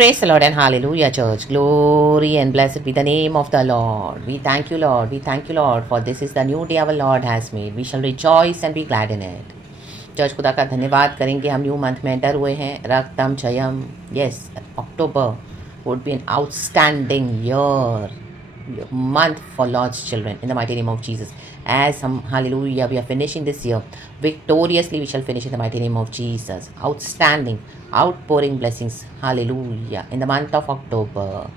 Praise the Lord and hallelujah, church. Glory and blessed be the name of the Lord. We thank you, Lord. We thank you, Lord, for this is the new day our Lord has made. We shall rejoice and be glad in it. Church खुदा का धन्यवाद करेंगे. हम new month में enter हुए हैं. रक्तम Jayam. Yes, October would be an outstanding month for Lord's children in the mighty name of Jesus. As hallelujah, we are finishing this year victoriously. We shall finish in the mighty name of Jesus. Outstanding, outpouring blessings. Hallelujah. In the month of October,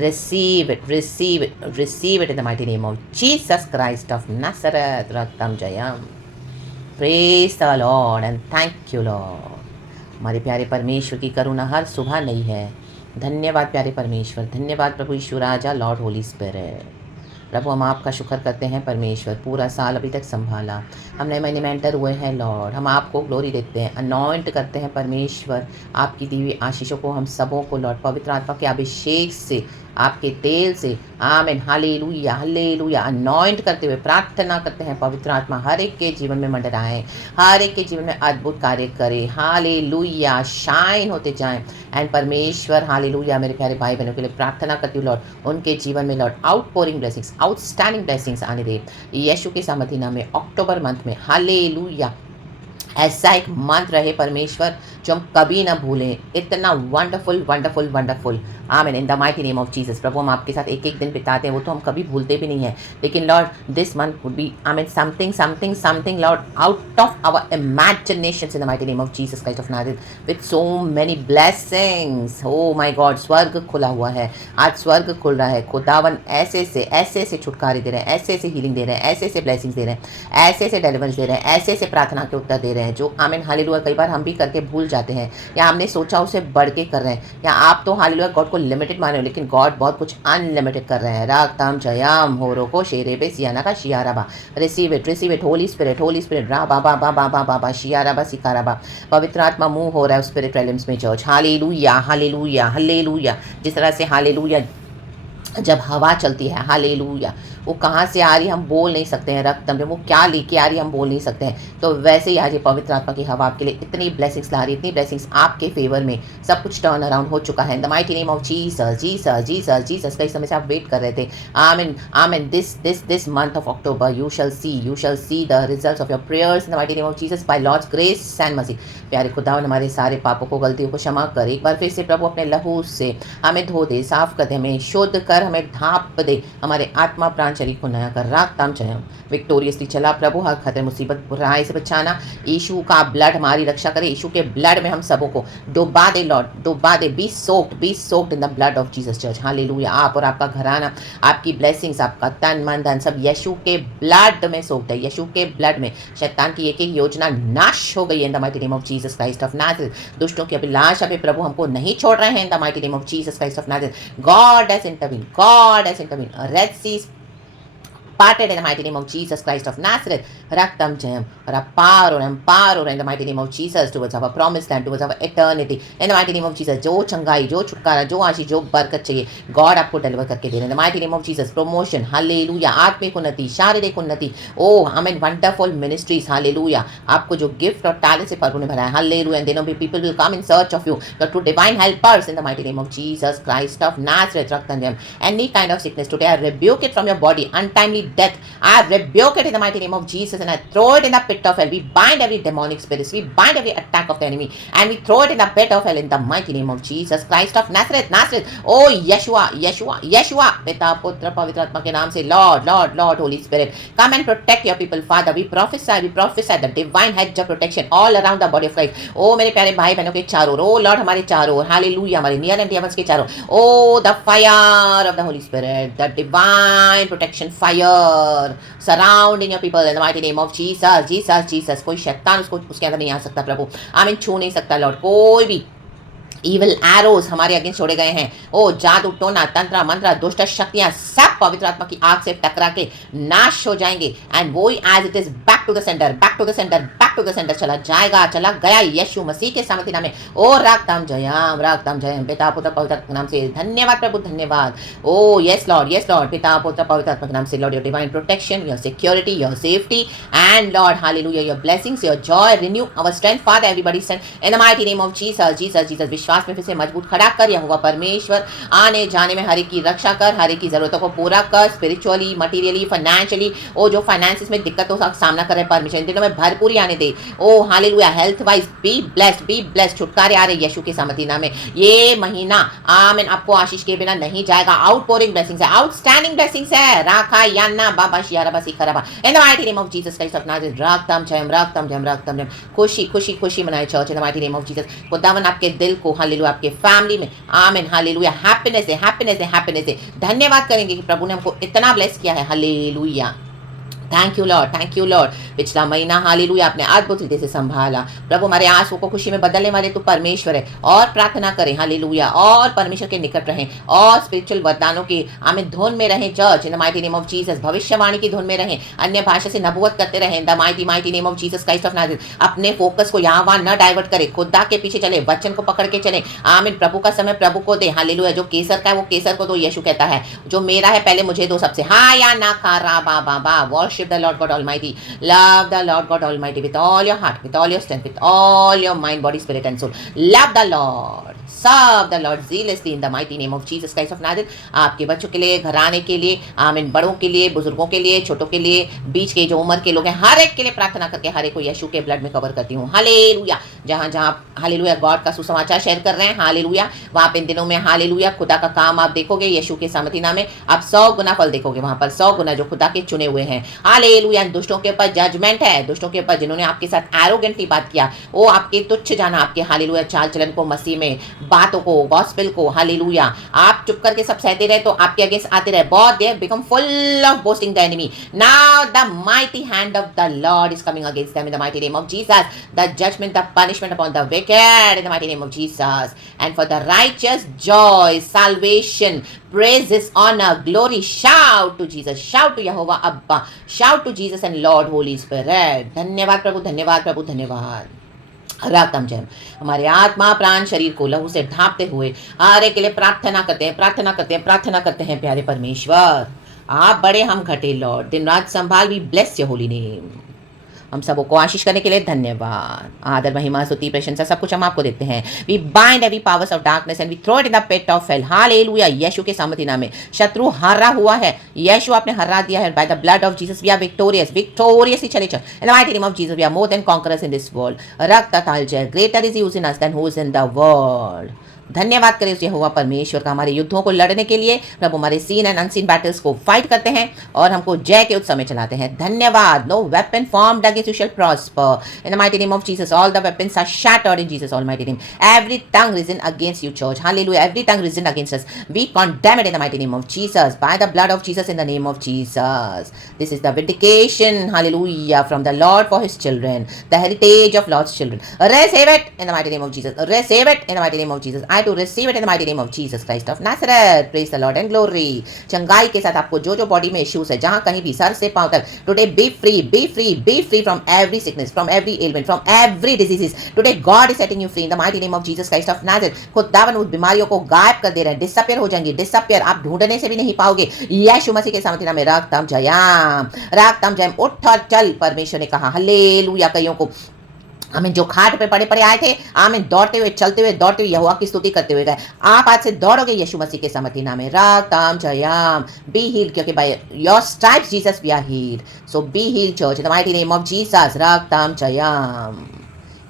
receive it, receive it, receive it in the mighty name of Jesus Christ of Nazareth. Raktam Jayam. Praise the Lord and thank you, Lord. हमारे प्यारे परमेश्वर की करुणा हर सुबह नई है. धन्यवाद प्यारे परमेश्वर. धन्यवाद प्रभु यीशु राजा, लॉर्ड होली स्पिरिट. प्रभु हम आपका शुक्र करते हैं परमेश्वर. पूरा साल अभी तक संभाला. हम नए महीने में एंटर हुए हैं लॉर्ड. हम आपको ग्लोरी देते हैं, अनॉइंट करते हैं परमेश्वर. आपकी दी हुई आशीषों को हम सबों को लॉर्ड पवित्र आत्मा के अभिषेक से, आपके तेल से, आमीन, हालेलुया, हालेलुया, अनॉइंट करते हुए प्रार्थना करते हैं पवित्र आत्मा हर एक के जीवन में मंडराए, हर एक के जीवन में अद्भुत कार्य करे. हालेलुया, शाइन होते जाएं. एंड परमेश्वर हालेलुया, मेरे प्यारे भाई बहनों के लिए प्रार्थना करती हूँ लॉर्ड, उनके जीवन में Lord outpouring blessings, outstanding blessings आने दे यीशु के सामर्थी नाम में. अक्टूबर मंथ में हालेलुया ऐसा एक मंथ रहे परमेश्वर जो हम कभी ना भूलें. इतना wonderful wonderful wonderful. Amen, in the mighty name of Jesus. प्रभु हम आपके साथ एक एक दिन बिताते हैं, वो तो हम कभी भूलते भी नहीं हैं. लेकिन Lord this month would be amen something something something Lord out of our imaginations in the mighty name of Jesus Christ of Nazareth with so many blessings. Oh my God, स्वर्ग खुला हुआ है. आज स्वर्ग खुल रहा है. खुदावन ऐसे से छुटकारे दे रहे हैं, ऐसे से हीलिंग दे रहे हैं, ऐसे से ब्लेसिंग्स दे रहे हैं, ऐसे से डिलीवरेंस दे रहे हैं, ऐसे से प्रार्थना के उत्तर दे रहे हैं जो आमीन हालेलुया कई बार हम भी करके भूल जाते हैं, या हमने सोचा उसे बढ़ के कर रहे हैं, या आप तो हालेलुया गॉड को लिमिटेड मान रहे हो, लेकिन गॉड बहुत कुछ अनलिमिटेड कर रहे हैं. रागताम जयाम होरो को शेरेबे सियाना का शियाराबा. रिसीव इट होली स्पिरिट रा बाबा बाबा बाबा बाबा शियाराबा सिकाराबा. पवित्र आत्मा मूव हो रहा है उस स्पिरिट रेलम्स में चर्च. Hallelujah hallelujah hallelujah. जिस तरह से हालेलुया जब हवा चलती है, हालेलुया, वो कहाँ से आ रही है हम बोल नहीं सकते हैं. रक्त में वो क्या लेके आ रही है हम बोल नहीं सकते हैं. तो वैसे ही आज ये पवित्र आत्मा की हवा आपके लिए इतनी ब्लेसिंग्स ला रही है, इतनी ब्लेसिंग्स आपके फेवर में. सब कुछ टर्न अराउंड हो चुका है इन the mighty name of Jesus. Jesus Jesus Jesus. कई समय से आप वेट कर रहे थे. आमीन आमीन. This month of October you shall see the results of your prayers in the mighty name of Jesus by Lord's grace and mercy. प्यारे खुदावन हमारे सारे पापों को, गलतियों को क्षमा कर. एक बार फिर से प्रभु अपने लहू से हमें धो दे, साफ कर दे, हमें शुद्ध कर, हमें ढांप दे, हमारे आत्मा प्राण शरीर को नया कर. रागताम जयम. विक्टोरियसली चला प्रभु, हर खतरे मुसीबत बुराई से बचाना. यीशु का ब्लड हमारी रक्षा करे. यीशु के ब्लड में हम सबों को डुबा दे लॉर्ड, डुबा दे. Be soaked in the blood of Jesus church. Hallelujah. आप और आपका घराना, आपकी ब्लेसिंग्स, आपका तन मन धन सब यीशु के ब्लड में सोक्ड है. यीशु के ब्लड में शैतान की एक एक योजना नाश हो गई है इन the mighty name of Jesus Christ of Nazareth. दुष्टों की अभिलाषा पे प्रभु हमको नहीं छोड़ रहे हैं in the mighty name of Jesus Christ of Nazareth. God has intervene, God has intervene. Red Sea parted in the mighty name of Jesus Christ of Nazareth. Raktam Jayam. Empire in the mighty name of Jesus towards our promised land, towards our eternity. In the mighty name of Jesus. जो चंगाई, जो छुटकारा, जो आशीष, जो बरकत चाहिए God आपको deliver करके दे रहे हैं. In the mighty name of Jesus. Promotion, hallelujah. आत्मिक उन्नति, शारीरिक उन्नति. ओह आमीन. Wonderful ministries, hallelujah. आपको जो गिफ्ट और टैलेंट से प्रभु ने भरा है, hallelujah. And they know people will come in search of you, the true divine helpers in the mighty name of Jesus Christ of Nazareth. Raktam Jayam. Any kind of sickness today, I rebuke it from your body. Untimely death, I rebuke it in the mighty name of Jesus, and I throw it in the pit of hell. We bind every demonic spirit, we bind every attack of the enemy, and we throw it in the pit of hell in the mighty name of Jesus Christ of Nazareth. Oh Yeshua, पिता पुत्र पवित्र आत्मा के नाम से, Lord Holy Spirit, come and protect your people, Father. We prophesy the divine hedge of protection all around the body of Christ. Oh मेरे प्यारे भाई बहनों के चारों ओर, oh Lord हमारे चारों ओर, हालेलुया, हमारे नियर एंड डियर वंस के चारों. Oh the fire of the Holy Spirit, the divine protection fire surrounding your people in the mighty name of Jesus. कोई शैतान उसके अंदर नहीं आ सकता प्रभु. आमीन. छू नहीं सकता लॉर्ड. कोई भी इवल एरोज हमारे अगेंस्ट छोड़े गए हैं. ओ जादू टोना तंत्र मंत्र दुष्ट शक्तियां सब पवित्र आत्मा की आग से टकरा के नाश हो जाएंगे. एंड वो as it is back to the center to the center चला जाएगा, चला गया यीशु मसीह के सामर्थ्य नाम में। ओ रागताम जयम पिता पुत्र पवित्र आत्मा के नाम से धन्यवाद प्रभु, धन्यवाद। ओ यस लॉर्ड, पिता पुत्र पवित्र आत्मा के नाम से Lord, your divine protection, your security, your safety and Lord hallelujah, your blessings, your joy, renew our strength Father, everybody strength in the mighty name of Jesus. विश्वास में फिर से मजबूत खड़ा कर यहोवा परमेश्वर, आने जाने में हर एक की रक्षा कर, हर एक की जरूरतों को पूरा कर, स्पिरिचुअली, मटीरियली, फाइनेंशियली। ओ जो फाइनेंसिस में दिक्कतों का सामना कर रहे परमेश्वर, इन दिनों में भरपूरी आने दे। Oh hallelujah, health wise be blessed, छुटकारे आ रहे यीशु के सामर्थ्य नाम में। ये महीना आमीन आपको आशीष के बिना नहीं जाएगा। आउटपोरिंग ब्लेसिंग्स है, आउटस्टैंडिंग ब्लेसिंग्स है। राखा याना बाबा शियारा बसी खराबा in the mighty name of Jesus Christ of Nazareth. रागताम जयम। खुशी मनाए church in the mighty name of Jesus. खुदावन आपके दिल को हालेलुया, आपके फैमिली में आमीन हालेलुया हैप्पीनेस है। धन्यवाद करेंगे कि प्रभु ने हमको इतना ब्लेस किया है। Hallelujah, thank you Lord. पिछला महीना हालेलुया आपने अद्भुत रीति से संभाला प्रभु। हमारे आंसू को खुशी में बदलने वाले तू परमेश्वर है। और प्रार्थना करें हालेलुया, और परमेश्वर के निकट रहें, और स्पिरिचुअल वरदानों की आमीन धुन में रहें church in the mighty name of Jesus. भविष्यवाणी की धुन में रहें, अन्य भाषा से नबूवत करते रहें इन the mighty name of Jesus Christ of Nazareth. अपने फोकस को यहाँ वहाँ न डाइवर्ट करें, खुदा के पीछे चले, वचन को पकड़ के चले। आमीन, प्रभु का समय प्रभु को दे। हालेलुया, जो केसर का है वो केसर को दो, यीशु कहता है जो मेरा है पहले मुझे दो सबसे। हा या ना खा रा बा worship the Lord God almighty, love the Lord God Almighty with all your heart, with all your strength, with all your mind, body, spirit and soul. Love the Lord, serve the Lord zealously in the mighty name of Jesus Christ of Nazareth। आपके बच्चों के लिए, घराने के लिए, आमीन, बड़ों के लिए, बुजुर्गों के लिए, छोटों के लिए, बीच के जो उम्र के लोग हैं, हर एक के लिए प्रार्थना करके हर एक को यीशु के ब्लड में कवर करती हूँ। हालेलुया, जहाँ जहाँ हालेलुया गॉड का सुसमाचार शेयर कर रहे हैं हालेलुया, वहाँ पे इन दिनों में हालेलुया खुदा का काम आप देखोगे यीशु के सामर्थ्य नाम में। आप 100 गुना फल देखोगे वहाँ पर, 100 गुना जो खुदा के चुने हुए हैं। हालेलुया, दुष्टों के ऊपर जजमेंट है, दुष्टों के ऊपर जिन्होंने आपके साथ एरोगेंटली बात किया, वो आपके तुच्छ जाना, आपके हालेलुया चाल चलन को, मसीह में बातों को, गॉस्पेल को, हालेलुया आप चुप करके सब सहते रहे तो आपके अगेंस्ट आते रहे। बहुत देर become full of boasting the enemy. Now the mighty hand of the Lord is coming against them in the mighty name of Jesus. The judgement, the punishment upon the wicked in the mighty name of Jesus, and for the righteous joy, salvation, praises, honor, glory, shout to Jesus, shout to Yehovah Abba, shout to Jesus and Lord Holy Spirit। धन्यवाद प्रभु, धन्यवाद। रागताम जयम। हमारे आत्मा प्राण शरीर को लहू से ढांपते हुए हर एक के लिए प्रार्थना करते हैं प्यारे परमेश्वर। आप बड़े, हम घटे लॉर्ड, दिन रात संभाल। We bless your holy name. हम सबको को आशीष करने के लिए धन्यवाद। आदर, महिमा, स्तुति, प्रशंसा सब कुछ हम आपको देते हैं। We bind every powers of darkness and we throw it in the pit of hell. Hallelujah, यीशु के सामर्थ्य नाम में शत्रु हारा हुआ है, यीशु आपने हरा दिया है। By the blood of Jesus we are victoriously चले चल in the mighty name of Jesus we are more than conquerors in this world. रक्त ताल जय, greater is use in us than who is in the world. धन्यवाद करें उस यहोवा परमेश्वर का, हमारे युद्धों को लड़ने के लिए प्रभु हमारे सीन एंड अनसीन बैटल्स को फाइट करते हैं और हमको जय के उत्सव में चलाते हैं। धन्यवाद। No weapon formed against you shall prosper in the mighty name of Jesus. All the weapons are shattered in Jesus almighty name. Every tongue rising against you church, hallelujah, every tongue rising against us we condemn it in the mighty name of Jesus, by the blood of Jesus, in the name of Jesus। This is the vindication, hallelujah, from the Lord for his children, the heritage of Lord's children। Receive it in the mighty name of Jesus, receive it in the mighty name of Jesus। I to receive it in the mighty name of Jesus Christ of Nazareth। Praise the Lord and glory। चंगाई के साथ आपको जो जो body में issues है, जहां कहीं भी सर से पांव तक, today be free from every sickness, from every element, from every diseases. Today God is setting you free in the mighty name of Jesus Christ of Nazareth. खुदावन उस बीमारियों को गायब कर दे रहे हैं, डिसअपियर हो जाएंगी, डिसअपियर, आप ढूंढने से भी नहीं पाओगे। यीशु मसीह के सामर्थ्य नाम में रागताम जयम। उठ और चल, परमेश्वर ने कहा। हालेलुया। कईयों को हमें जो खाट पे पड़े पड़े आए थे, आमीन, दौड़ते हुए, चलते हुए, दौड़ते हुए यहोवा की स्तुति करते हुए गए। आप आज से दौड़ोगे यीशु मसीह के सामर्थ्य नाम में। रागताम जयम। बी हील्ड, क्योंकि by your stripes Jesus we are healed. So be healed church in the mighty name of Jesus. रागताम जयम।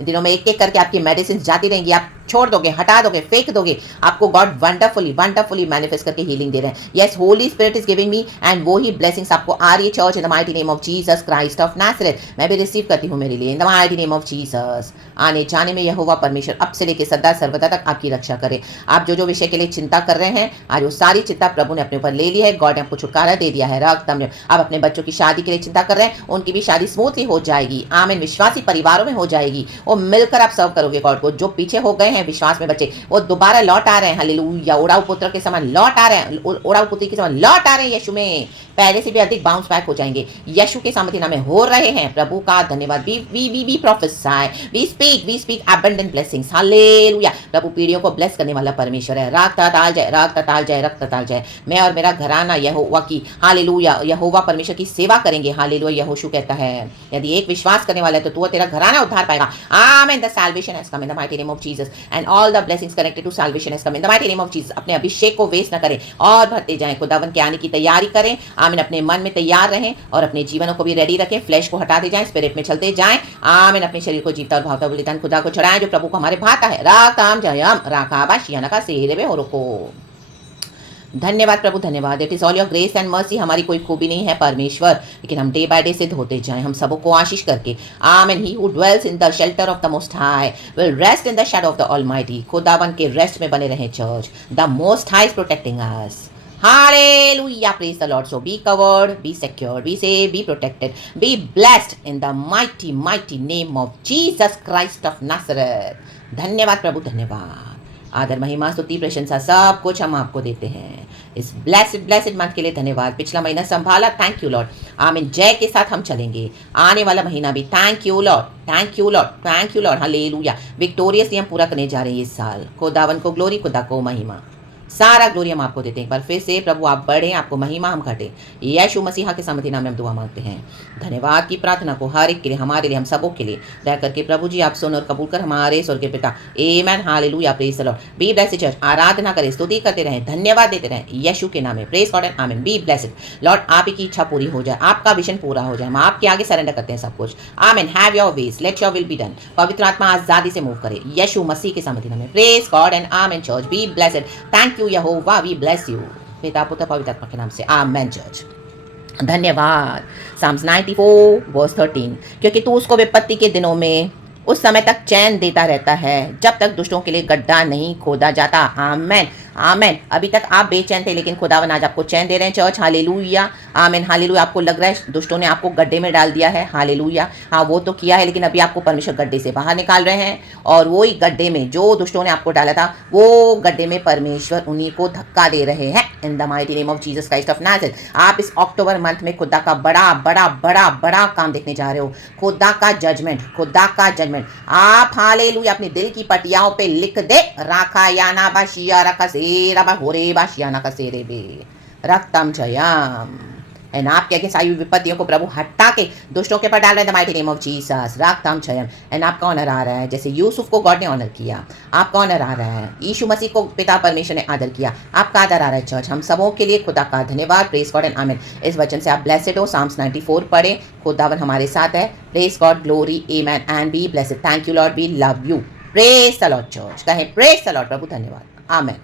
इन दिनों में एक एक करके आपकी मेडिसिन जाती रहेंगी, आप छोड़ दोगे, हटा दोगे, फेंक दोगे, आपको गॉड वंडरफुली मैनिफेस्ट करके हीलिंग दे रहे हैं। Yes, Holi spirit is giving me, and वो ही ब्लेसिंग्स आपको आ रही है church in the mighty name of Jesus Christ of Nazareth. मैं भी रिसीव करती हूँ मेरे लिए इन the mighty name of Jesus. आने जाने में यहोवा परमेश्वर अब से लेकर सदा सर्वदा तक आपकी रक्षा करे। आप जो जो विषय के लिए चिंता कर रहे हैं, आज वो सारी चिंता प्रभु ने अपने ऊपर ले ली है। गॉड ने आपको छुटकारा दे दिया है। रागताम जयम। आप अपने बच्चों की शादी के लिए चिंता कर रहे हैं, उनकी भी शादी स्मूथली हो जाएगी। आमीन। विश्वासी परिवारों में हो जाएगी, वो मिलकर आप सर्व करोगे गॉड को। जो पीछे हो गए हैं हैं विश्वास में बच्चे, वो दोबारा लौट आ रहे हैं, हालेलुया, ओराव पुत्र के समान लौट आ रहे हैं, ओराव पुत्री के समान लौट आ रहे हैं यीशु में, पहले से भी अधिक बाउंस बैक हो जाएंगे यीशु के सामर्थ्य नाम में हो रहे हैं। प्रभु का धन्यवाद। We prophesy, we speak abundant blessings, hallelujah. प्रभु पीढ़ियों को ब्लेस करने वाला परमेश्वर है। रक्त ताल जाए, रक्त ताल जाए, रक्त ताल जाए। मैं और मेरा घराना यहोवा की, हालेलुया, यहोवा परमेश्वर की सेवा करेंगे, हालेलुया। यहोशू कहता है यदि एक विश्वास करने वाला है तो तू और तेरा घराना उद्धार पाएगा। आमीन। The salvation has come in the mighty name of Jesus and all the blessings connected to salvation has come in the mighty name of Jesus. अपने अभिषेक को वेस्ट न करें और भरते जाएं, खुदावन के आने की तैयारी करें। आमीन। अपने मन में तैयार रहें और अपने जीवनों को भी रेडी रखें, फ्लैश को हटा दे जाएं, स्पिरिट में चलते जाएं। आमीन। अपने शरीर को जीवता और भावता बलिदान खुदा को चढ़ाएं जो प्रभु को हमारे भाता है। राकाम जयम राकाबा शियाना का सेरे हो रुको। धन्यवाद प्रभु, धन्यवाद। It is all your grace and mercy. हमारी कोई खूबी नहीं है परमेश्वर, लेकिन हम डे बाय डे सिद्ध होते जाएं, हम सबों को आशीष करके। आमीन। He who dwells in the shelter of the most high will rest in the shadow of the almighty. खुदावन के रेस्ट में बने रहें church. The most high is protecting us. Hallelujah, praise the Lord. So be covered, be secured, be saved, be protected, be blessed in the mighty, mighty name of Jesus Christ of Nazareth. धन्यवाद प्रभु, धन्यवाद। आदर महिमा स्तुति प्रशंसा सब कुछ हम आपको देते हैं इस ब्लेसिड मंथ के लिए। धन्यवाद। पिछला महीना संभाला, थैंक यू लॉर्ड। आमीन। जय के साथ हम चलेंगे आने वाला महीना भी। Thank you Lord, thank you Lord, thank you Lord. Hallelujah. Victoriously हम पूरा करने जा रहे हैं इस साल। खुदावन को ग्लोरी, खुदा को महिमा, सारा ग्लोरी हम आपको देते हैं। एक बार फिर से प्रभु आप बढ़े, आपको महिमा हम घटे। यीशु मसीहा के समर्थी नाम में हम दुआ मांगते हैं। धन्यवाद की प्रार्थना को हर एक के लिए, हमारे लिए, हम सबों के लिए दया करके प्रभु जी आप सुन और कबूल कर हमारे स्वर्ग के पिता। Amen. Hallelujah. Praise the Lord. Be blessed church. आराधना करें, स्तुति करते रहें, धन्यवाद देते रहें यीशु के नाम में। प्रेज गॉड एंड आमीन। Be blessed Lord. आप ही की इच्छा पूरी हो जाए, आपका विजन पूरा हो जाए। हम आपके आगे सरेंडर करते हैं सब कुछ। आमीन। Have your ways, let your will be done. पवित्र आत्मा आजादी से मूव करे यीशु मसीह के समर्थी नाम में। Praise God and amen church. Be blessed. Thank you यहोवा, वी ब्लेस यू। पिता पुत्र पवित्र आत्मा के नाम से आमेन चर्च। धन्यवाद। Psalms 94 verse 13। क्योंकि तू उसको विपत्ति के दिनों में उस समय तक चैन देता रहता है जब तक दुष्टों के लिए गड्ढा नहीं खोदा जाता। आमेन, आमेन। अभी तक आप बेचैन थे, लेकिन खुदावन आज आपको चैन दे रहे हैं चर्च। हालेलुया, आमेन, हालेलुया। आपको लग रहा है दुष्टों ने आपको गड्ढे में डाल दिया है, हालेलुया। हाँ, वो तो किया है, लेकिन अभी आपको परमेश्वर गड्ढे से बाहर निकाल रहे हैं। और वही गड्ढे में जो दुष्टों ने आपको डाला था, वो गड्ढे में परमेश्वर उन्हीं को धक्का दे रहे हैं in the mighty name of Jesus Christ of Nazareth. आप इस अक्टूबर मंथ में खुदा का बड़ा बड़ा बड़ा बड़ा काम देखने जा रहे हो। खुदा का जजमेंट, खुदा का जजमेंट। आप हालेलुया अपने दिल की पटियाओं पे लिख दे, राखा याना बाशिया रखा सेरा बा होरे बाशियाना का सेरे बे रक्तम जयम। एंड आपके आगे सारी विपत्तियों को प्रभु हटा के दुष्टों के पर डाल रहे हैं the mighty name of Jesus. रक्तम जयम। एंड आपका ऑनर आ रहा है, जैसे यूसुफ को गॉड ने ऑनर किया, आपका ऑनर आ रहा है। यीशु मसीह को पिता परमेश्वर ने आदर किया, आपका आदर आ रहा है चर्च। हम सबों के लिए खुदा का धन्यवाद। प्रेज गॉड एंड आमीन। इस वचन से आप ब्लेसेड हो। साम्स 94 पढ़े। खुदावन हमारे साथ है। Praise God, glory, amen and be blessed. Thank you Lord, we love you. Praise the Lord church. कहें प्रेज द लॉर्ड। प्रभु धन्यवाद। आमेन।